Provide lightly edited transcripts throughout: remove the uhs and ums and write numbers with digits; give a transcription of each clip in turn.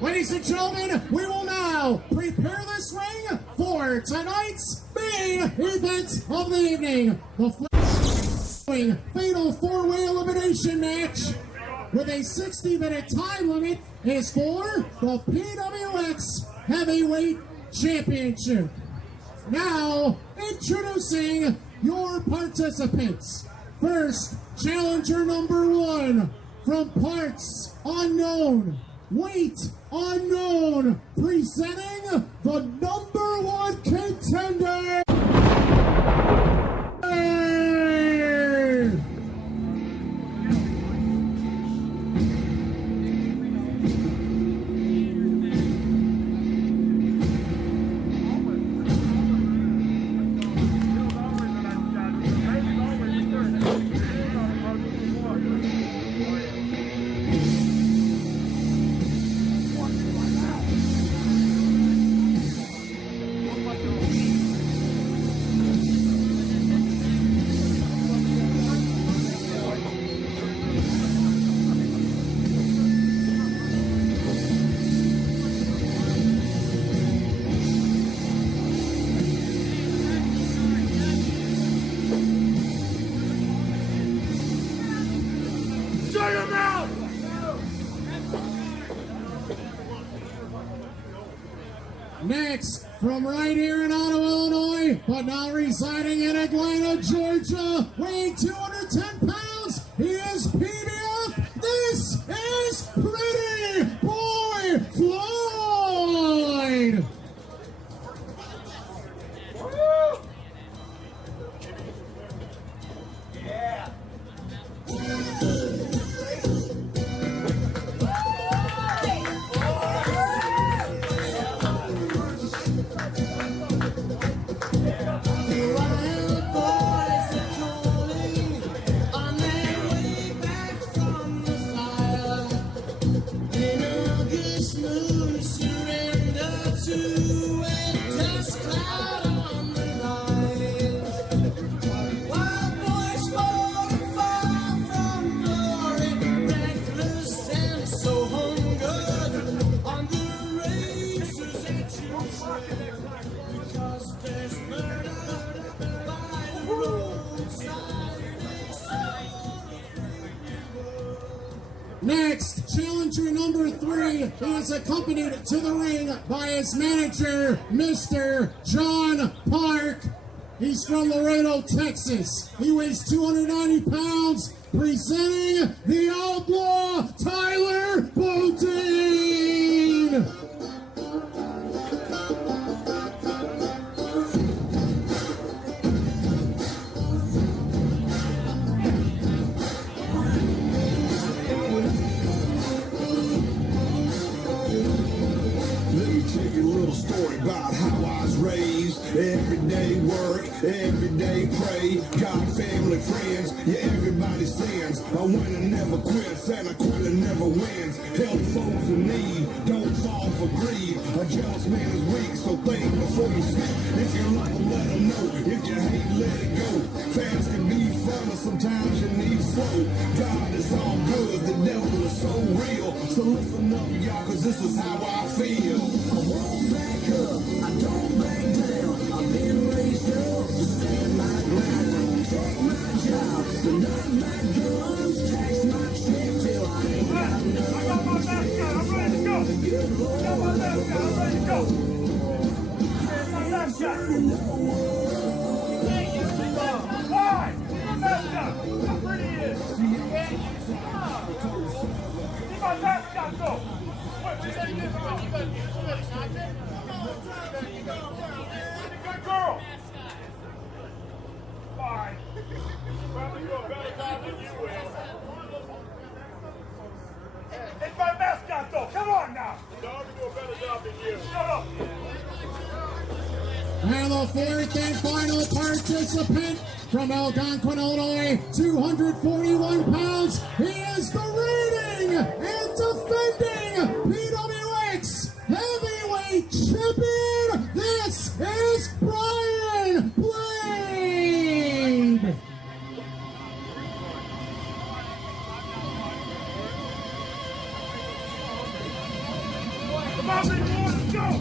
Ladies and gentlemen, we will now prepare this ring for tonight's main event of the evening. The fatal four-way elimination match with a 60-minute time limit is for the PWX Heavyweight Championship. Now, introducing your participants. First, challenger number 1, from parts unknown, weight unknown, presenting the number 1 contender. Next, from right here in Ottawa, Illinois, but now residing in Atlanta, Georgia, weighing 210 pounds, he is PBF. This is Pretty Boy Floyd. Yeah. Next, challenger number 3, he is accompanied to the ring by his manager, Mr. John Park. He's from Laredo, Texas. He weighs 290 pounds, presenting the outlaw, Tyler Bodine. About how I was raised, everyday work, everyday pray, got family, friends, yeah, everybody sins. I win and never quits, and I quit and never wins. Help folks in need, don't fall for greed. A jealous man is weak, so think before you speak. If you love them, let them know. If you hate, let it go. Fans can be fun, but sometimes you need slow. God is all good, the devil is so real. So listen up, y'all, cause this is how I feel. I won't back up, I don't back down. I've been raised up to stand my ground. Don't take my job, deny my guns, tax my check till I ain't got none. I got my mascot, I'm ready to go. I got my mascot, I'm ready to go. Here's my mascot. Why? Your mascot, how pretty he is. See my mascot go. Wait, we gotta get him out. You better knock it. Good girl. Fine. Probably do a better job than you will. It's my mascot though. Come on now. Dog will do a better job than you. Shut up. And the fourth and final participant from Algonquin, Illinois, 241 pounds. He is the reigning and defending PWX Heavyweight Champion. This is Brian Blade. Let's go!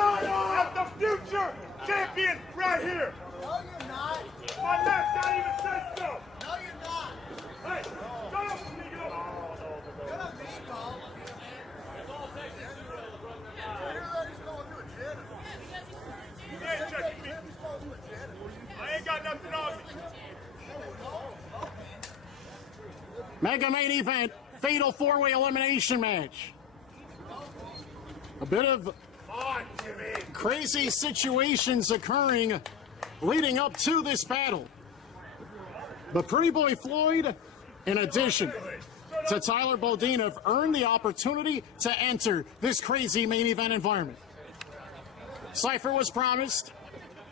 At the future champion right here. No, you're not. My left not even said so. No, you're not. Hey, shut up, Amigo. Shut up, Amigo. You ain't checking me. I ain't got nothing on me. Mega main event, fatal four-way elimination match. A bit of crazy situations occurring leading up to this battle. But Pretty Boy Floyd, in addition to Tyler Bodine, have earned the opportunity to enter this crazy main event environment. Cypher was promised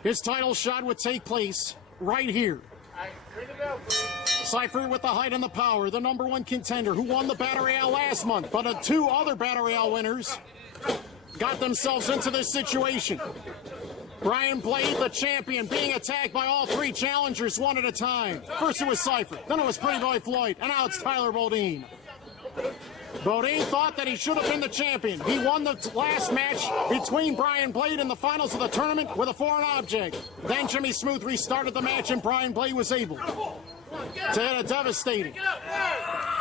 his title shot would take place right here. Cypher with the height and the power, the #1 contender who won the Battle Royale last month, but the two other Battle Royale winners got themselves into this situation. Brian Blade, the champion, being attacked by all three challengers one at a time. First it was Cypher, then it was Pretty Boy Floyd, and now it's Tyler Bodine. Bodine thought that he should have been the champion. He won the last match between Brian Blade in the finals of the tournament with a foreign object. Then Jimmy Smooth restarted the match and Brian Blade was able to hit a devastating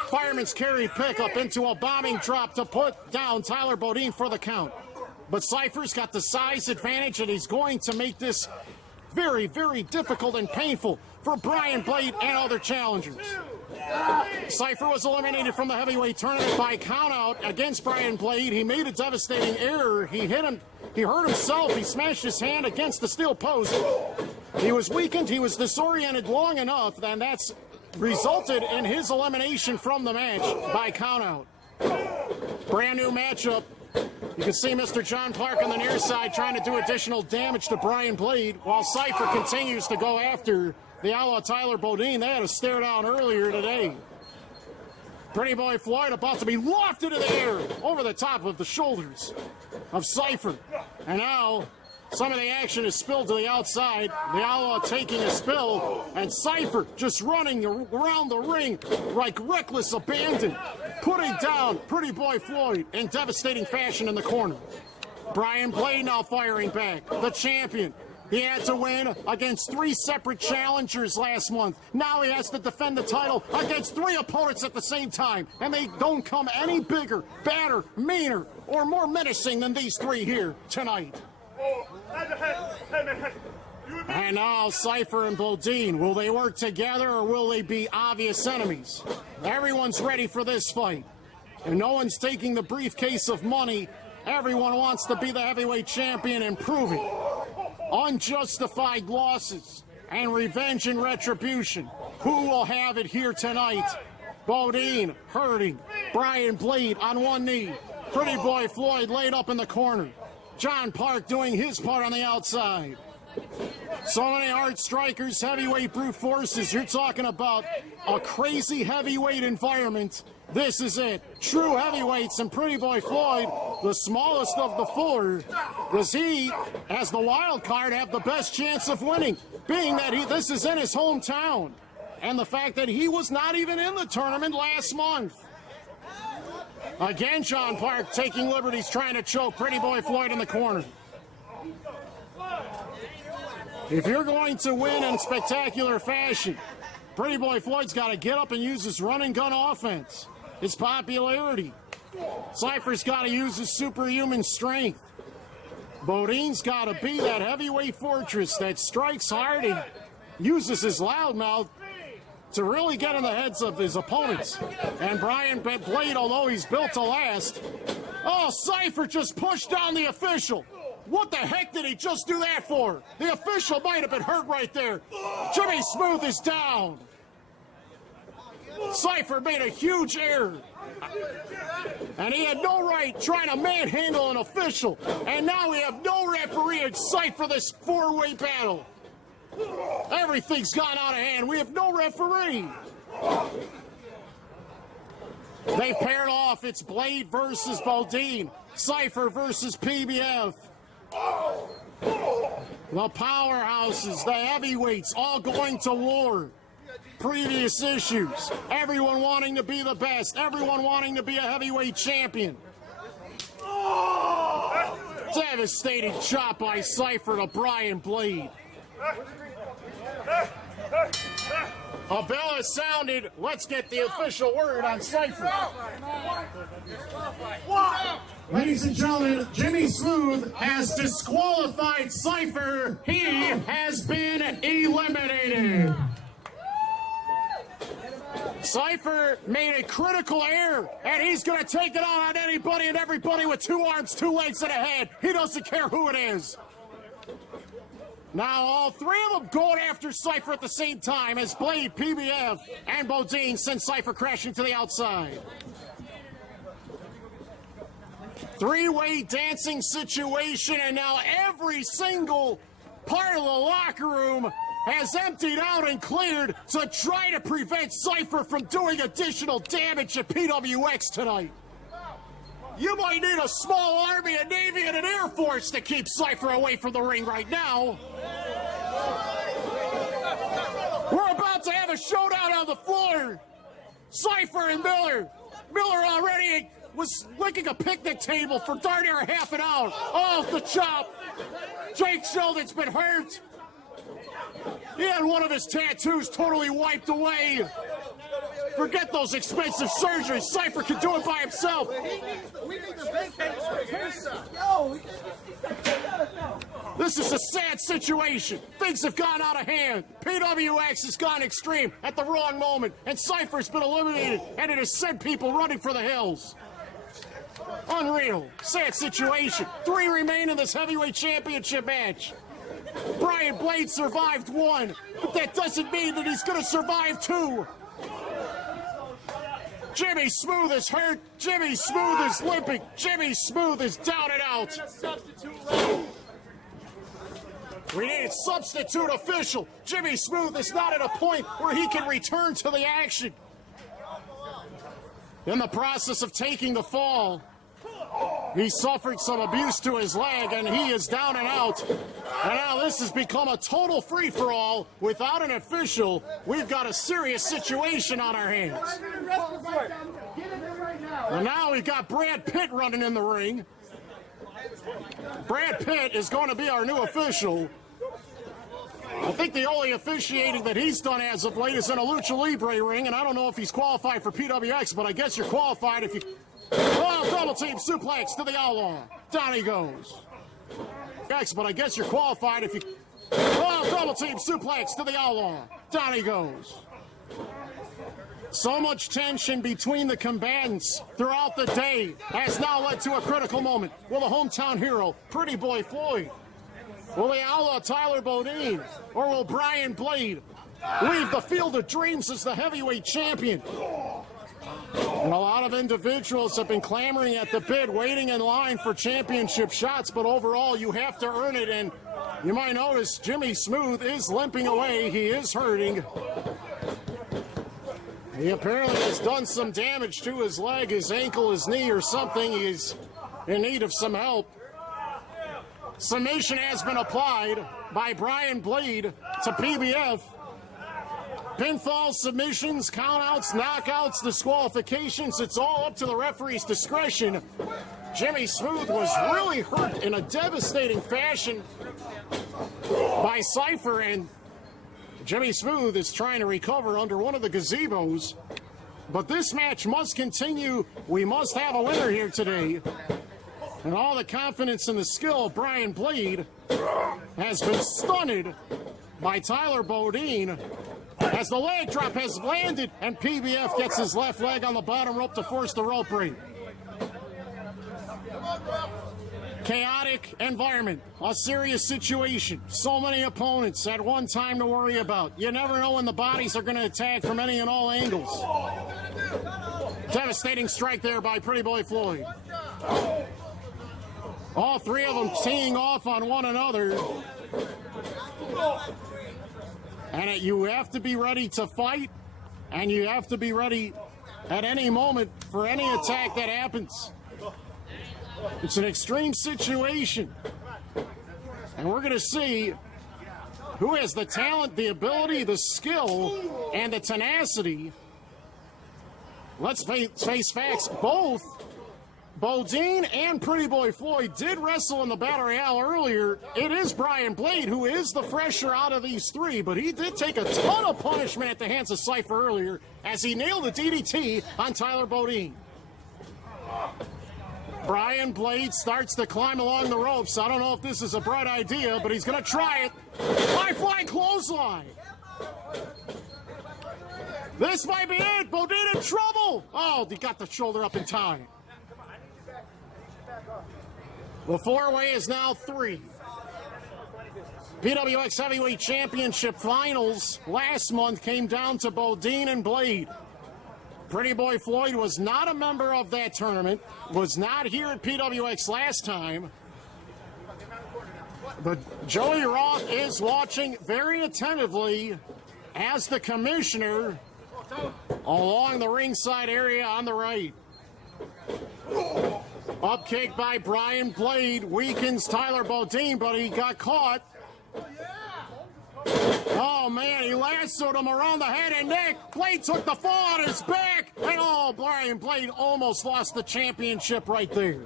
fireman's carry pickup into a bombing drop to put down Tyler Bodine for the count. But Cypher's got the size advantage, and he's going to make this very, very difficult and painful for Brian Blade and other challengers. Cypher was eliminated from the heavyweight tournament by countout against Brian Blade. He made a devastating error. He hit him. He hurt himself. He smashed his hand against the steel post. He was weakened. He was disoriented long enough, and that's resulted in his elimination from the match by countout. Brand new matchup. You can see Mr. John Clark on the near side trying to do additional damage to Brian Blade while Cypher continues to go after the outlaw Tyler Bodine. They had a stare down earlier today. Pretty Boy Floyd about to be lofted in the air over the top of the shoulders of Cypher. And now some of the action is spilled to the outside. The outlaw taking a spill, and Cypher just running around the ring like reckless abandon, putting down Pretty Boy Floyd in devastating fashion in the corner. Brian Blade now firing back, the champion. He had to win against 3 separate challengers last month. Now he has to defend the title against 3 opponents at the same time. And they don't come any bigger, badder, meaner, or more menacing than these 3 here tonight. And now Cypher and Bodine, will they work together or will they be obvious enemies? Everyone's ready for this fight. And no one's taking the briefcase of money Everyone wants to be the heavyweight champion and prove it. Unjustified losses and revenge and retribution. Who will have it here tonight? Bodine hurting. Brian Blade on one knee. Pretty Boy Floyd laid up in the corner. John Park doing his part on the outside. So many hard strikers, heavyweight brute forces. You're talking about a crazy heavyweight environment. This is it. True heavyweights, and Pretty Boy Floyd, the smallest of the four, does he, as the wild card, have the best chance of winning, being that this is in his hometown, and the fact that he was not even in the tournament last month. Again, John Park taking liberties, trying to choke Pretty Boy Floyd in the corner. If you're going to win in spectacular fashion, Pretty Boy Floyd's got to get up and use his run and gun offense, his popularity. Cypher's got to use his superhuman strength. Bodine's got to be that heavyweight fortress that strikes hard and uses his loudmouth to really get in the heads of his opponents. And Brian Blade, although he's built to last, oh, Cypher just pushed down the official. What the heck did he just do that for? The official might have been hurt right there. Jimmy Smooth is down. Cypher made a huge error. And he had no right trying to manhandle an official. And now we have no referee in sight for this four-way battle. Everything's gone out of hand. We have no referee. They paired off. It's Blade versus Bodine. Cypher versus PBF. The powerhouses, the heavyweights, all going to war. Previous issues. Everyone wanting to be the best. Everyone wanting to be a heavyweight champion. Devastating chop by Cypher to Brian Blade. A bell has sounded. Let's get the official word on Cypher. Ladies and gentlemen, Jimmy Smooth has disqualified Cypher. He has been eliminated. Cypher made a critical error, and he's going to take it on anybody and everybody with 2 arms, 2 legs, and a head. He doesn't care who it is. Now, all 3 of them going after Cypher at the same time as Blade, PBF, and Bodine send Cypher crashing to the outside. 3-way dancing situation, and now every single part of the locker room has emptied out and cleared to try to prevent Cypher from doing additional damage at PWX tonight. You might need a small army, a navy, and an air force to keep Cypher away from the ring right now. We're about to have a showdown on the floor. Cypher and Miller. Miller already was licking a picnic table for darn near half an hour. Oh, the chop. Jake Sheldon's been hurt. He had one of his tattoos totally wiped away. Forget those expensive surgeries. Cypher can do it by himself. This is a sad situation. Things have gone out of hand. PWX has gone extreme at the wrong moment, and Cypher's been eliminated, and it has sent people running for the hills. Unreal. Sad situation. 3 remain in this heavyweight championship match. Brian Blade survived 1, but that doesn't mean that he's going to survive 2. Jimmy Smooth is hurt. Jimmy Smooth is limping. Jimmy Smooth is down and out. We need a substitute official. Jimmy Smooth is not at a point where he can return to the action. In the process of taking the fall, he suffered some abuse to his leg, and he is down and out. And now this has become a total free-for-all. Without an official, we've got a serious situation on our hands. And now we've got Brad Pitt running in the ring. Brad Pitt is going to be our new official. I think the only officiating that he's done as of late is in a Lucha Libre ring, and I don't know if he's qualified for PWX, but I guess you're qualified if you... Oh, double team suplex to the Outlaw. Down he goes. But I guess you're qualified if you... Oh, double team suplex to the Outlaw. Down he goes. So much tension between the combatants throughout the day has now led to a critical moment. Will the hometown hero, Pretty Boy Floyd, will the outlaw Tyler Bodine, or will Brian Blade leave the Field of Dreams as the heavyweight champion? And a lot of individuals have been clamoring at the bid, waiting in line for championship shots, but overall you have to earn it, and you might notice Jimmy Smooth is limping away. He is hurting. He apparently has done some damage to his leg, his ankle, his knee, or something. He's in need of some help. Submission has been applied by Brian Blade to PBF. Pinfalls, submissions, countouts, knockouts, disqualifications, it's all up to the referee's discretion. Jimmy Smooth was really hurt in a devastating fashion by Cypher, and Jimmy Smooth is trying to recover under one of the gazebos. But this match must continue. We must have a winner here today. And all the confidence and the skill of Brian Blade has been stunted by Tyler Bodine as the leg drop has landed and PBF gets his left leg on the bottom rope to force the rope break. Chaotic environment, a serious situation, so many opponents at one time to worry about. You never know when the bodies are going to attack from any and all angles. Devastating strike there by Pretty Boy Floyd. All three of them teeing off on one another. And you have to be ready to fight, and you have to be ready at any moment for any attack that happens. It's an extreme situation, and we're going to see who has the talent, the ability, the skill, and the tenacity. Let's face facts. Both Bodine and Pretty Boy Floyd did wrestle in the Battle Royale earlier. It is Brian Blade who is the fresher out of these three, but he did take a ton of punishment at the hands of Cypher earlier as he nailed a DDT on Tyler Bodine. Brian Blade starts to climb along the ropes. I don't know if this is a bright idea, but he's going to try it. High-flying clothesline. This might be it. Bodine in trouble. Oh, he got the shoulder up in time. The four-way is now 3. PWX Heavyweight Championship Finals last month came down to Bodine and Blade. Pretty Boy Floyd was not a member of that tournament, was not here at PWX last time. But Joey Roth is watching very attentively as the commissioner along the ringside area on the right. Up kick by Brian Blade weakens Tyler Bodine, but he got caught. Oh, man, he lassoed him around the head and neck. Blade took the fall on his back. And, oh, Brian Blade almost lost the championship right there.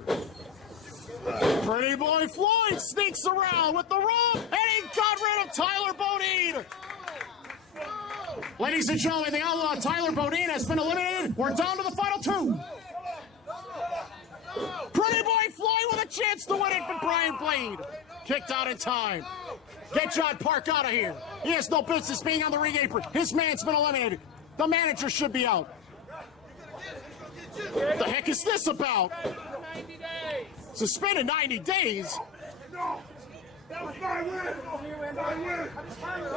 Pretty Boy Floyd sneaks around with the rope, and he got rid of Tyler Bodine. Ladies and gentlemen, the outlaw Tyler Bodine has been eliminated. We're down to the final 2. Pretty Boy Floyd with a chance to win it, but Brian Blade kicked out in time. Get John Park out of here. He has no business being on the ring apron. His man's been eliminated. The manager should be out. What the heck is this about? Suspended 90 days?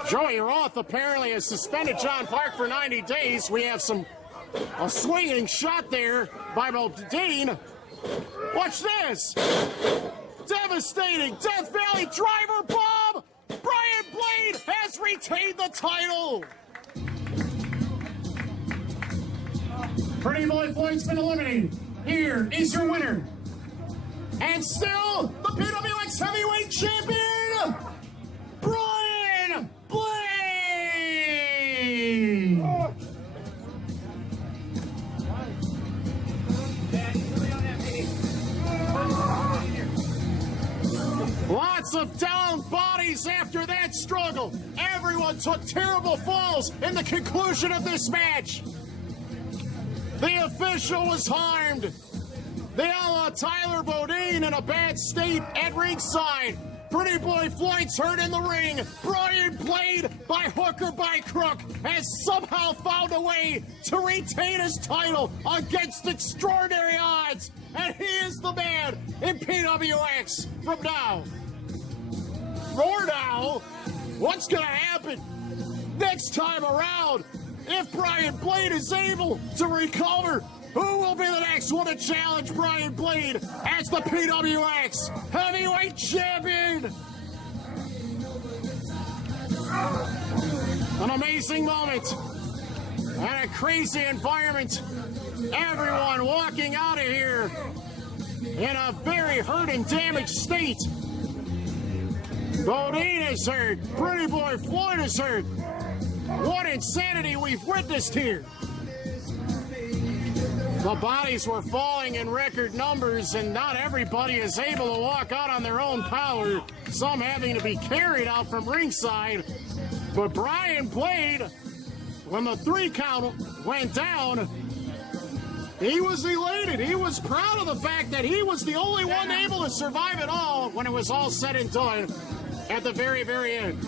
Joey Roth apparently has suspended John Park for 90 days. We have a swinging shot there by Bodine. Watch this. Devastating Death Valley driver bomb. Brian Blade has retained the title. Pretty Boy Floyd's been eliminated. Here is your winner. And still the PWX Heavyweight Champion, Brian Blade. Lots of down bodies after that struggle. Everyone took terrible falls in the conclusion of this match. The official was harmed. The outlaw Tyler Bodine in a bad state at ringside. Pretty Boy Floyd's hurt in the ring. Brian Blade, by hook or by crook, has somehow found a way to retain his title against extraordinary odds. And he is the man in PWX from now. Or now, what's going to happen next time around? If Brian Blade is able to recover, who will be the next one to challenge Brian Blade as the PWX Heavyweight Champion? An amazing moment and a crazy environment. Everyone walking out of here in a very hurt and damaged state. Bodine is hurt. Pretty Boy Floyd is hurt. What insanity we've witnessed here. The bodies were falling in record numbers, and not everybody is able to walk out on their own power, some having to be carried out from ringside. But Brian Blade, when the 3 count went down, he was elated. He was proud of the fact that he was the only one able to survive it all when it was all said and done at the very, very end.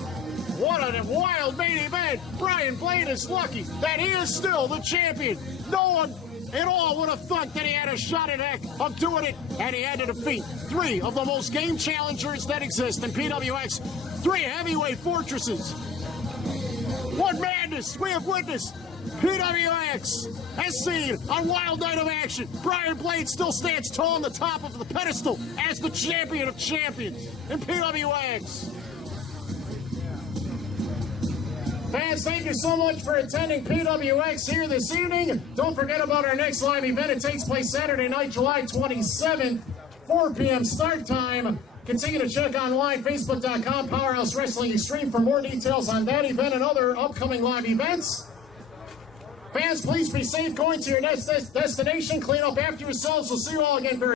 What a wild main event. Brian Blade is lucky that he is still the champion. No one at all would have thought that he had a shot at heck of doing it, and he had to defeat 3 of the most game challengers that exist in PWX. 3 heavyweight fortresses. What madness we have witnessed. PWX has seen a wild night of action. Brian Blade still stands tall on the top of the pedestal as the champion of champions in PWX. Fans, thank you so much for attending PWX here this evening. Don't forget about our next live event. It takes place Saturday night, July 27th, 4 p.m. start time. Continue to check online, facebook.com, Powerhouse Wrestling Extreme, for more details on that event and other upcoming live events. Fans, please be safe going to your next destination. Clean up after yourselves. We'll see you all again very